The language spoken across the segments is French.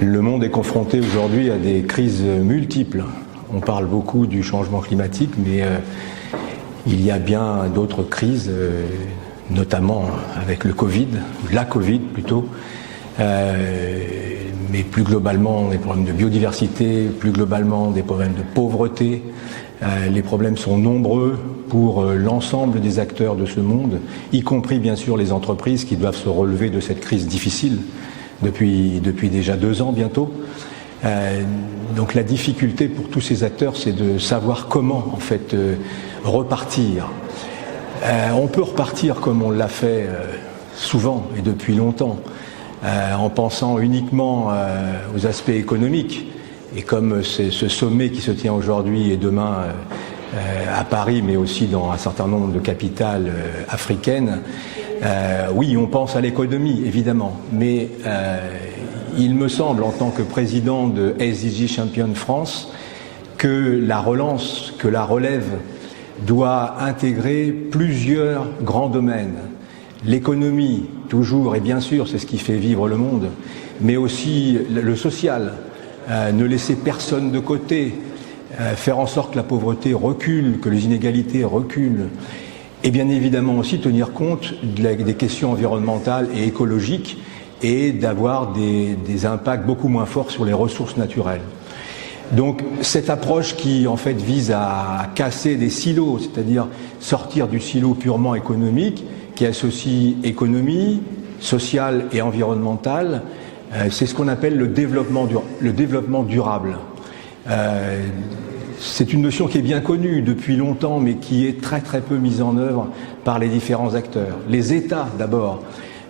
Le monde est confronté aujourd'hui à des crises multiples. On parle beaucoup du changement climatique, mais il y a bien d'autres crises, notamment avec le Covid, la Covid plutôt, mais plus globalement des problèmes de biodiversité, plus globalement des problèmes de pauvreté. Les problèmes sont nombreux pour l'ensemble des acteurs de ce monde, y compris bien sûr les entreprises qui doivent se relever de cette crise difficile depuis déjà 2 ans bientôt. Donc la difficulté pour tous ces acteurs, c'est de savoir comment en fait repartir. On peut repartir comme on l'a fait souvent et depuis longtemps, en pensant uniquement aux aspects économiques. Et comme c'est ce sommet qui se tient aujourd'hui et demain à Paris, mais aussi dans un certain nombre de capitales africaines, oui, on pense à l'économie, évidemment, mais il me semble, en tant que président de SDG Champion France, que la relance, que la relève doit intégrer plusieurs grands domaines. L'économie, toujours, et bien sûr, c'est ce qui fait vivre le monde, mais aussi le social. Ne laisser personne de côté, faire en sorte que la pauvreté recule, que les inégalités reculent, et bien évidemment aussi tenir compte des questions environnementales et écologiques et d'avoir des impacts beaucoup moins forts sur les ressources naturelles. Donc cette approche qui en fait vise à casser des silos, c'est-à-dire sortir du silo purement économique, qui associe économie, sociale et environnementale, c'est ce qu'on appelle le développement durable. C'est une notion qui est bien connue depuis longtemps, mais qui est très peu mise en œuvre par les différents acteurs. Les États, d'abord,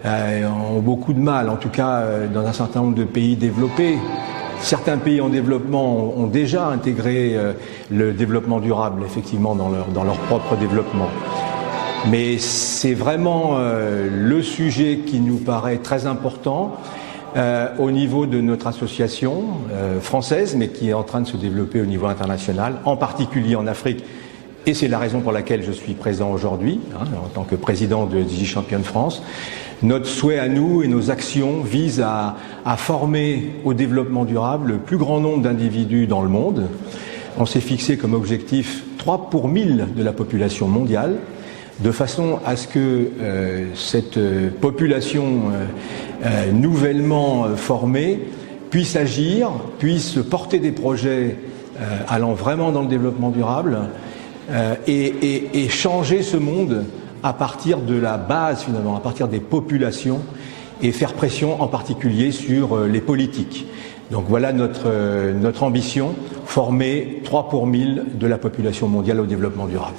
ont beaucoup de mal, en tout cas dans un certain nombre de pays développés. Certains pays en développement ont déjà intégré le développement durable, effectivement, dans leur propre développement. Mais c'est vraiment le sujet qui nous paraît très important au niveau de notre association française, mais qui est en train de se développer au niveau international, en particulier en Afrique. Et c'est la raison pour laquelle je suis présent aujourd'hui, en tant que président de SDG Champion France. Notre souhait à nous et nos actions visent à former au développement durable le plus grand nombre d'individus dans le monde. On s'est fixé comme objectif 3 pour 1000 de la population mondiale, de façon à ce que cette population nouvellement formée puisse agir, puisse porter des projets allant vraiment dans le développement durable et changer ce monde à partir de la base finalement, à partir des populations et faire pression en particulier sur les politiques. Donc voilà notre ambition, former 3 pour 1000 de la population mondiale au développement durable.